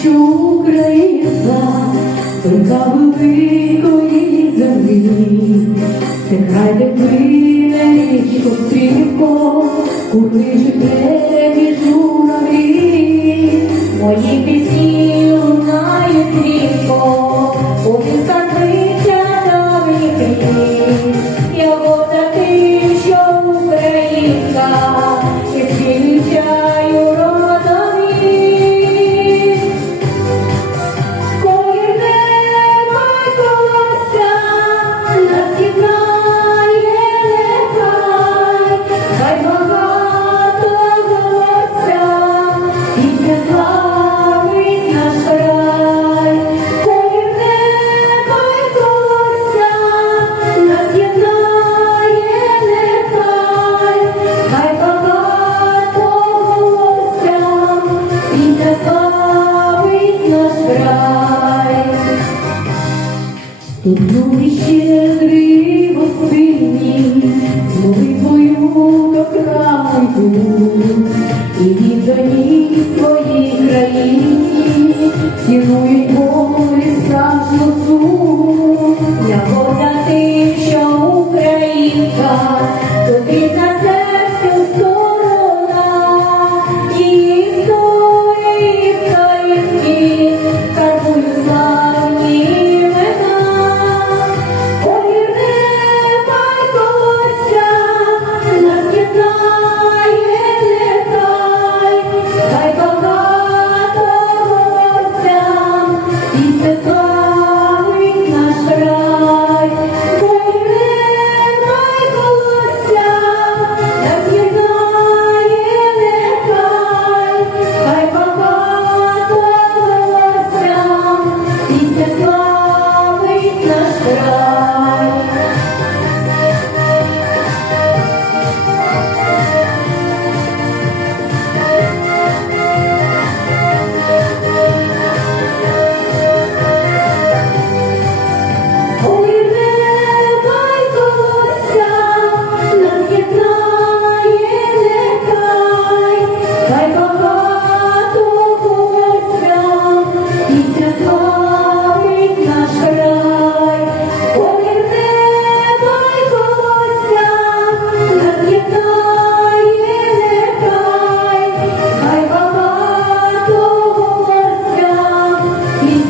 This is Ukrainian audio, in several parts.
що великої землі, це край де плине річко стрімко, куди житре пісні. Тут нові щедрі гостині, з твою до йдуть, і віддані своїй країні, цінують Бога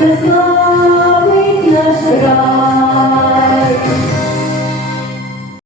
Славить наш край.